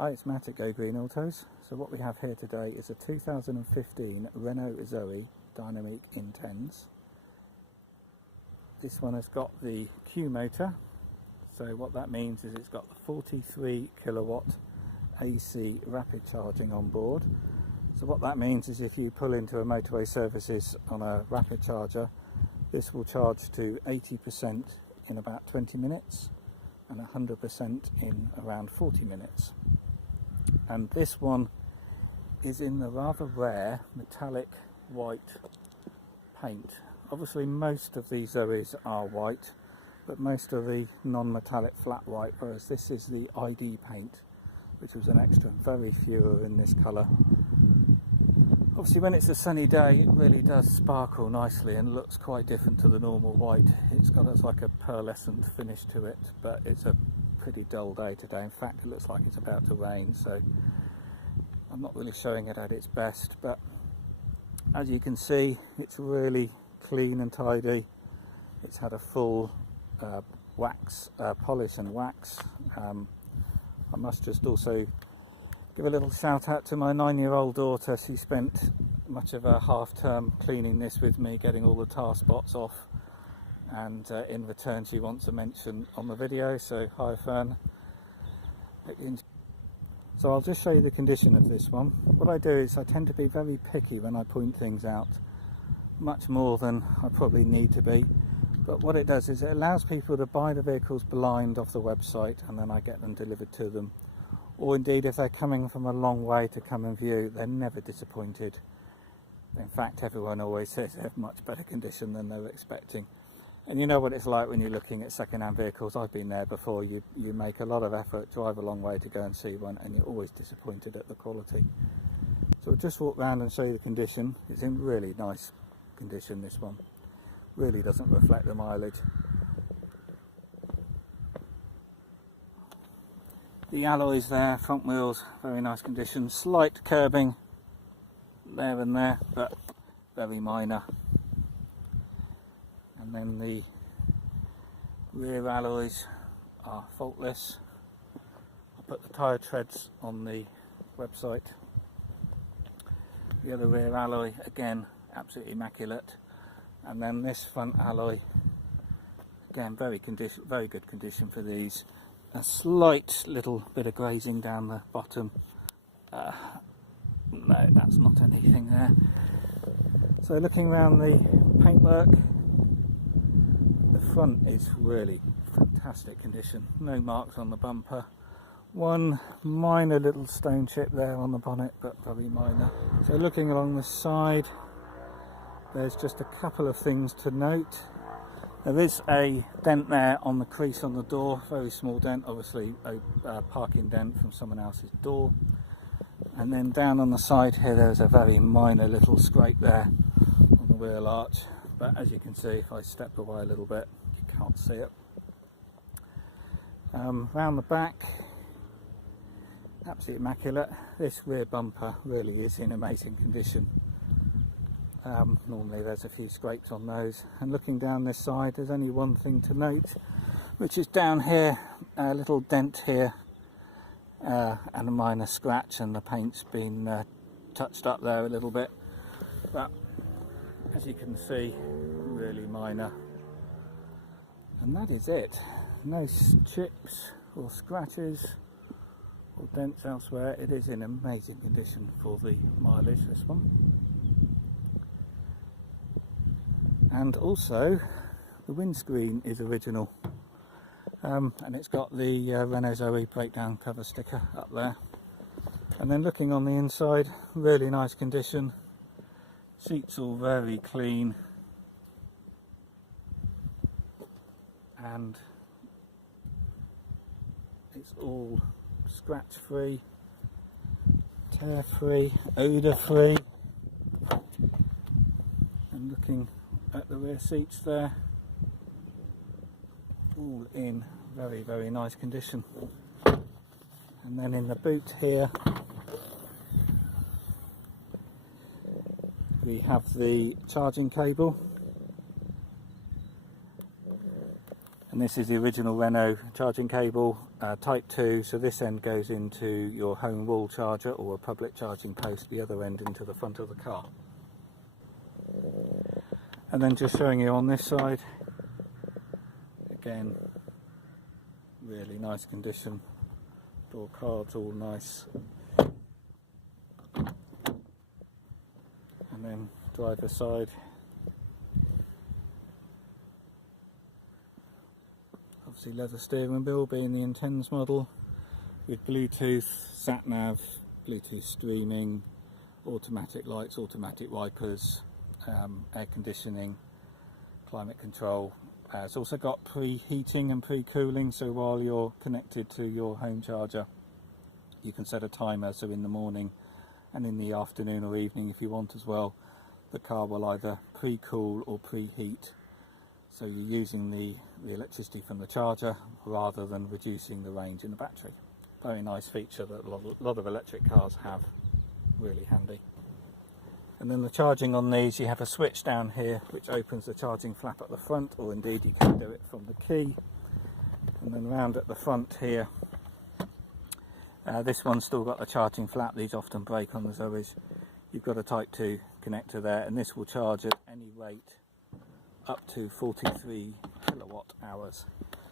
Hi, it's Matt at Go Green Autos. So what we have here today is a 2015 Renault Zoe Dynamique Intens. This one has got the Q motor. So what that means is it's got the 43 kilowatt AC rapid charging on board. So what that means is if you pull into a motorway services on a rapid charger, this will charge to 80% in about 20 minutes and 100% in around 40 minutes. And this one is in the rather rare metallic white paint. Obviously most of these Zoes are white, but most of the non-metallic flat white, whereas this is the ID paint, which was an extra. Very few are in this colour. Obviously when it's a sunny day it really does sparkle nicely and looks quite different to the normal white. It's got like a pearlescent finish to it, but it's a pretty dull day today. In fact, it looks like it's about to rain, so I'm not really showing it at its best, but as you can see it's really clean and tidy. It's had a full wax polish and wax. I must just also give a little shout out to my 9-year-old daughter. She spent much of her half term cleaning this with me, getting all the tar spots off, and in return she wants a mention on the video, so hi Fern. So I'll just show you the condition of this one. What I do is I tend to be very picky when I point things out, much more than I probably need to be, but what it does is it allows people to buy the vehicles blind off the website and then I get them delivered to them. Or indeed, if they're coming from a long way to come and view, they're never disappointed. In fact, everyone always says they have much better condition than they were expecting. And you know what it's like when you're looking at second-hand vehicles. I've been there before. You make a lot of effort, drive a long way to go and see one, and you're always disappointed at the quality. So we'll just walk around and show you the condition. It's in really nice condition, this one. Really doesn't reflect the mileage. The alloys there, front wheels, very nice condition. Slight curbing there and there, but very minor. And then the rear alloys are faultless. I'll put the tyre treads on the website. The other rear alloy, again, absolutely immaculate. And then this front alloy, again, very good condition for these. A slight little bit of grazing down the bottom. No, that's not anything there. So looking around the paintwork, the front is really fantastic condition. No marks on the bumper. One minor little stone chip there on the bonnet, but very minor. So looking along the side, there's just a couple of things to note. There is a dent there on the crease on the door, very small dent, obviously a parking dent from someone else's door. And then down on the side here there's a very minor little scrape there on the wheel arch, but as you can see, if I step away a little bit you can't see it. Round the back, absolutely immaculate. This rear bumper really is in amazing condition. Normally there's a few scrapes on those, and looking down this side there's only one thing to note, which is down here, a little dent here and a minor scratch, and the paint's been touched up there a little bit, but as you can see, really minor. And that is it. No chips or scratches or dents elsewhere. It is in amazing condition for the mileage, this one. And also the windscreen is original, and it's got the Renault Zoe breakdown cover sticker up there. And then looking on the inside, really nice condition. Seats all very clean, and it's all scratch free, tear free, odour free. And looking at the rear seats there, all in very nice condition. And then in the boot here we have the charging cable, And this is the original Renault charging cable, type 2, so this end goes into your home wall charger or a public charging post, the other end into the front of the car. And then just showing you on this side, again, really nice condition, door cards all nice. And then driver's side, obviously leather steering wheel being the Intens model, with Bluetooth, sat-nav, Bluetooth streaming, automatic lights, automatic wipers, air conditioning, climate control. It's also got preheating and pre-cooling, so while you're connected to your home charger you can set a timer, so in the morning and in the afternoon or evening if you want as well, the car will either pre-cool or preheat, so you're using the electricity from the charger rather than reducing the range in the battery. Very nice feature that a lot of electric cars have, really handy. And then the charging on these, you have a switch down here which opens the charging flap at the front, or indeed you can do it from the key. And then round at the front here, this one's still got the charging flap. These often break on the Zoes. You've got a type 2 connector there, and this will charge at any rate up to 43 kilowatt hours.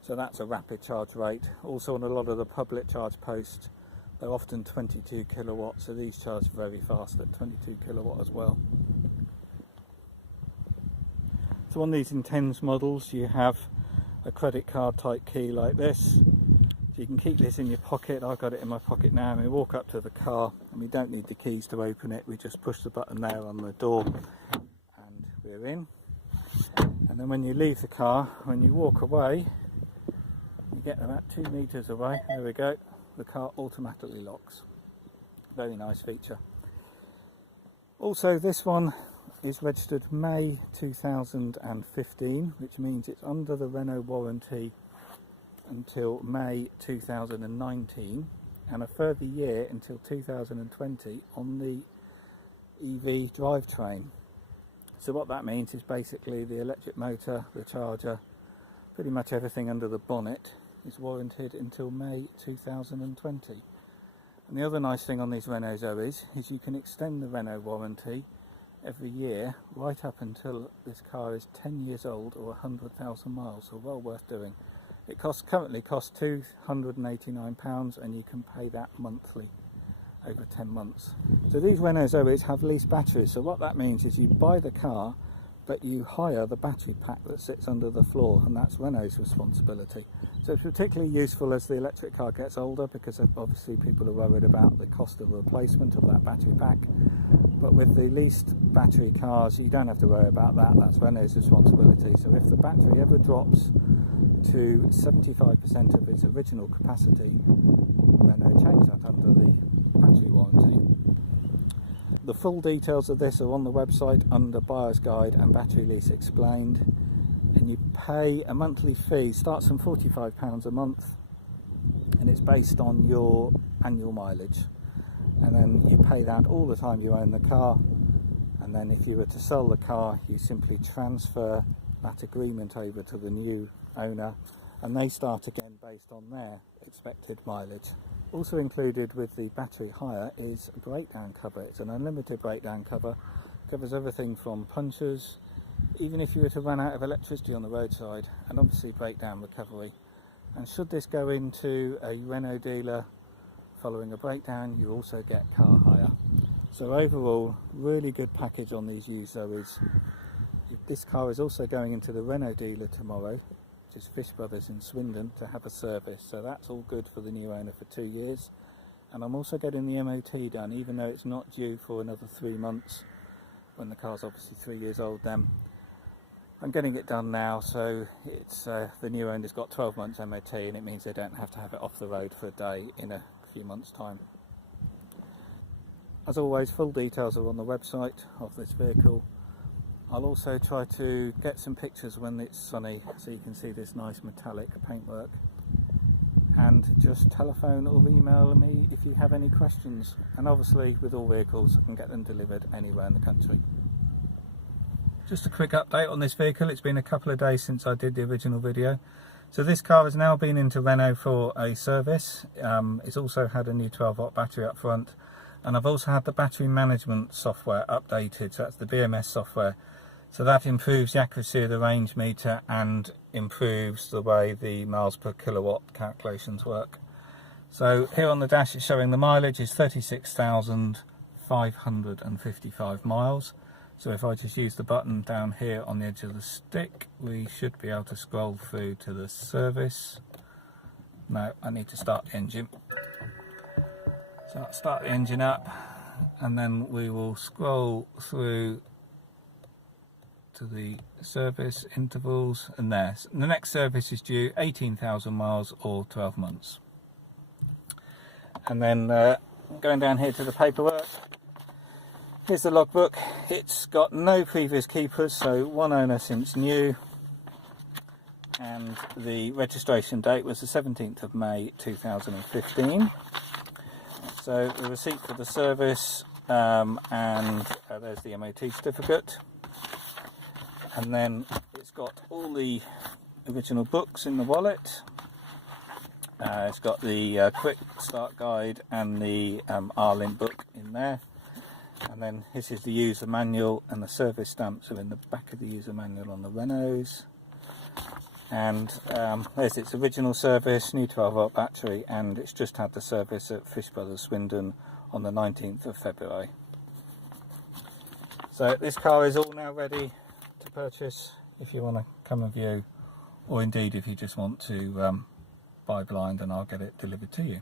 So that's a rapid charge rate. Also on a lot of the public charge posts, they're often 22 kilowatts, so these charge very fast at 22 kilowatt as well. So on these Intens models you have a credit card type key like this. So you can keep this in your pocket. I've got it in my pocket now, and we walk up to the car and we don't need the keys to open it. We just push the button there on the door and we're in. And then when you leave the car, when you walk away, you get about 2 meters away, there we go, the car automatically locks. Very nice feature. Also, this one is registered May 2015, which means it's under the Renault warranty until May 2019, and a further year until 2020 on the EV drivetrain. So what that means is basically the electric motor, the charger, pretty much everything under the bonnet is warranted until May 2020. And the other nice thing on these Renault Zoes is you can extend the Renault warranty every year right up until this car is 10 years old or 100,000 miles, so well worth doing. It currently costs £289, and you can pay that monthly over 10 months. So these Renault Zoes have lease batteries, so what that means is you buy the car but you hire the battery pack that sits under the floor, and that's Renault's responsibility. So it's particularly useful as the electric car gets older, because obviously people are worried about the cost of replacement of that battery pack. But with the leased battery cars, you don't have to worry about that. That's Renault's responsibility. So if the battery ever drops to 75% of its original capacity, Renault change that under the battery warranty. The full details of this are on the website under Buyer's Guide and Battery Lease Explained, and you pay a monthly fee, starts from £45 a month, and it's based on your annual mileage, and then you pay that all the time you own the car, and then if you were to sell the car you simply transfer that agreement over to the new owner, and they start again based on their expected mileage. Also included with the battery hire is a breakdown cover. It's an unlimited breakdown cover, covers everything from punctures, even if you were to run out of electricity on the roadside, and obviously breakdown recovery. And should this go into a Renault dealer following a breakdown, you also get car hire. So overall, really good package on these used Zoes. This car is also going into the Renault dealer tomorrow, which is Fish Brothers in Swindon, to have a service, so that's all good for the new owner for 2 years. And I'm also getting the MOT done, even though it's not due for another 3 months, when the car's obviously 3 years old then. I'm getting it done now, so it's the new owner's got 12 months MOT, and it means they don't have to have it off the road for a day in a few months' time. As always, full details are on the website of this vehicle. I'll also try to get some pictures when it's sunny, so you can see this nice metallic paintwork. And just telephone or email me if you have any questions. And obviously with all vehicles I can get them delivered anywhere in the country. Just a quick update on this vehicle. It's been a couple of days since I did the original video. So this car has now been into Renault for a service. It's also had a new 12-volt battery up front, and I've also had the battery management software updated, so that's the BMS software. So that improves the accuracy of the range meter and improves the way the miles per kilowatt calculations work. So here on the dash it's showing the mileage is 36,555 miles. So if I just use the button down here on the edge of the stick, we should be able to scroll through to the service. No, I need to start the engine. So I'll start the engine up, and then we will scroll through to the service intervals, and there. The next service is due 18,000 miles or 12 months. And then going down here to the paperwork. Here's the logbook. It's got no previous keepers, so one owner since new, and the registration date was the 17th of May 2015. So the receipt for the service, and there's the MOT certificate, and then it's got all the original books in the wallet. It's got the quick start guide and the R-Link book in there. And then this is the user manual, and the service stamps are in the back of the user manual on the Renaults. And there's its original service, new 12-volt battery, and it's just had the service at Fish Brothers Swindon on the 19th of February. So this car is all now ready to purchase if you want to come and view, or indeed if you just want to buy blind, and I'll get it delivered to you.